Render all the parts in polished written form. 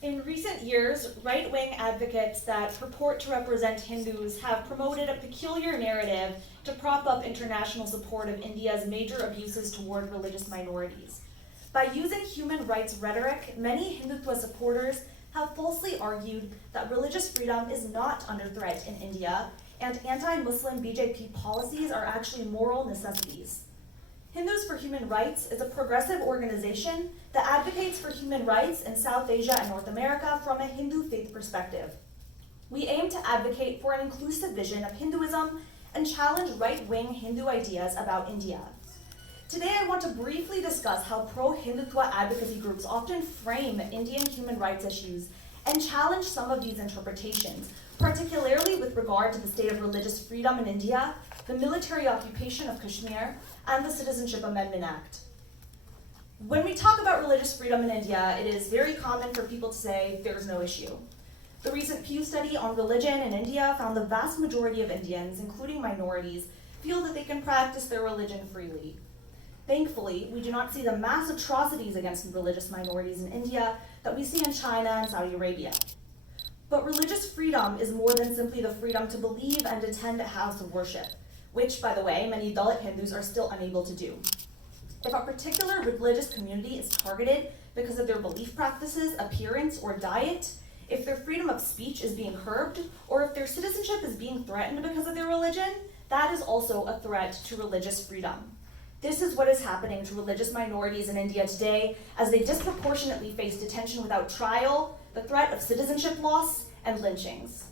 In recent years, right-wing advocates that purport to represent Hindus have promoted a peculiar narrative to prop up international support of India's major abuses toward religious minorities. By using human rights rhetoric, many Hindutva supporters have falsely argued that religious freedom is not under threat in India, and anti-Muslim BJP policies are actually moral necessities. Hindus for Human Rights is a progressive organization that advocates for human rights in South Asia and North America from a Hindu faith perspective. We aim to advocate for an inclusive vision of Hinduism and challenge right-wing Hindu ideas about India. Today I want to briefly discuss how pro-Hindutva advocacy groups often frame Indian human rights issues and challenge some of these interpretations, particularly with regard to the state of religious freedom in India, the military occupation of Kashmir, and the Citizenship Amendment Act. When we talk about religious freedom in India, it is very common for people to say there's no issue. The recent Pew study on religion in India found the vast majority of Indians, including minorities, feel that they can practice their religion freely. Thankfully, we do not see the mass atrocities against religious minorities in India that we see in China and Saudi Arabia. But religious freedom is more than simply the freedom to believe and attend a house of worship, which, by the way, many Dalit Hindus are still unable to do. If a particular religious community is targeted because of their belief practices, appearance, or diet, if their freedom of speech is being curbed, or if their citizenship is being threatened because of their religion, that is also a threat to religious freedom. This is what is happening to religious minorities in India today as they disproportionately face detention without trial, the threat of citizenship loss, and lynchings.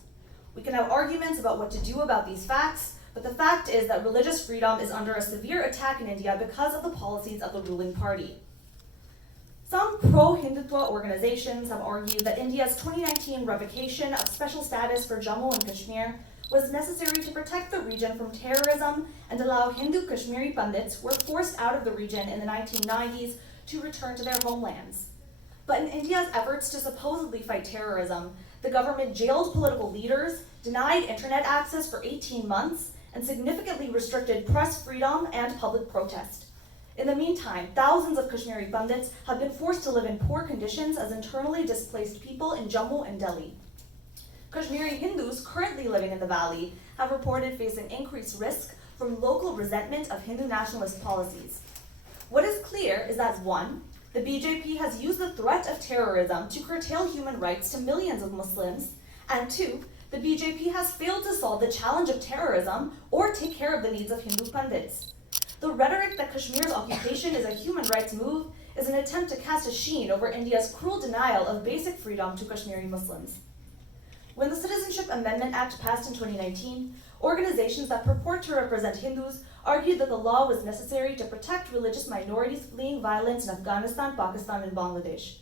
We can have arguments about what to do about these facts, but the fact is that religious freedom is under a severe attack in India because of the policies of the ruling party. Some pro-Hindutva organizations have argued that India's 2019 revocation of special status for Jammu and Kashmir was necessary to protect the region from terrorism and allow Hindu Kashmiri Pandits who were forced out of the region in the 1990s to return to their homelands. But in India's efforts to supposedly fight terrorism, the government jailed political leaders, denied internet access for 18 months, and significantly restricted press freedom and public protest. In the meantime, thousands of Kashmiri Pandits have been forced to live in poor conditions as internally displaced people in Jammu and Delhi. Kashmiri Hindus currently living in the valley have reported facing increased risk from local resentment of Hindu nationalist policies. What is clear is that 1, the BJP has used the threat of terrorism to curtail human rights to millions of Muslims, and 2, the BJP has failed to solve the challenge of terrorism or take care of the needs of Hindu Pandits. The rhetoric that Kashmir's occupation is a human rights move is an attempt to cast a sheen over India's cruel denial of basic freedom to Kashmiri Muslims. When the Citizenship Amendment Act passed in 2019, organizations that purport to represent Hindus argued that the law was necessary to protect religious minorities fleeing violence in Afghanistan, Pakistan, and Bangladesh.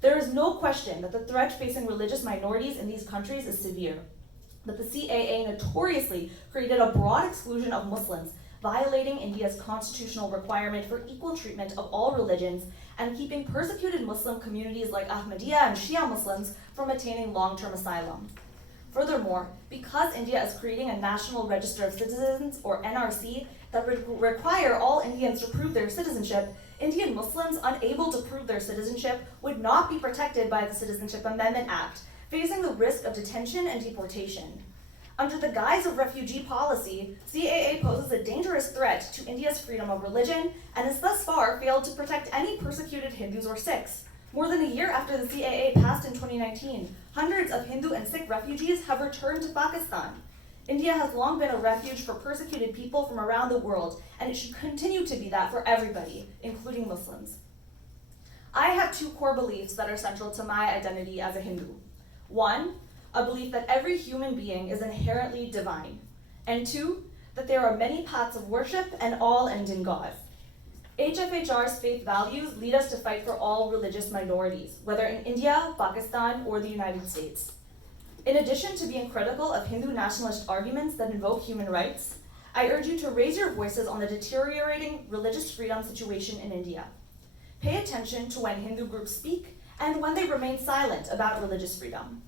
There is no question that the threat facing religious minorities in these countries is severe, but the CAA notoriously created a broad exclusion of Muslims, violating India's constitutional requirement for equal treatment of all religions and keeping persecuted Muslim communities like Ahmadiyya and Shia Muslims from attaining long-term asylum. Furthermore, because India is creating a National Register of Citizens, or NRC, that require all Indians to prove their citizenship, Indian Muslims unable to prove their citizenship would not be protected by the Citizenship Amendment Act, facing the risk of detention and deportation. Under the guise of refugee policy, CAA poses a dangerous threat to India's freedom of religion and has thus far failed to protect any persecuted Hindus or Sikhs. More than a year after the CAA passed in 2019, hundreds of Hindu and Sikh refugees have returned to Pakistan. India has long been a refuge for persecuted people from around the world, and it should continue to be that for everybody, including Muslims. I have 2 core beliefs that are central to my identity as a Hindu. 1, a belief that every human being is inherently divine, and 2, that there are many paths of worship and all end in God. HfHR's faith values lead us to fight for all religious minorities, whether in India, Pakistan, or the United States. In addition to being critical of Hindu nationalist arguments that invoke human rights, I urge you to raise your voices on the deteriorating religious freedom situation in India. Pay attention to when Hindu groups speak and when they remain silent about religious freedom.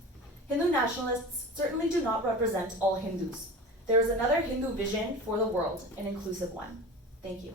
Hindu nationalists certainly do not represent all Hindus. There is another Hindu vision for the world, an inclusive one. Thank you.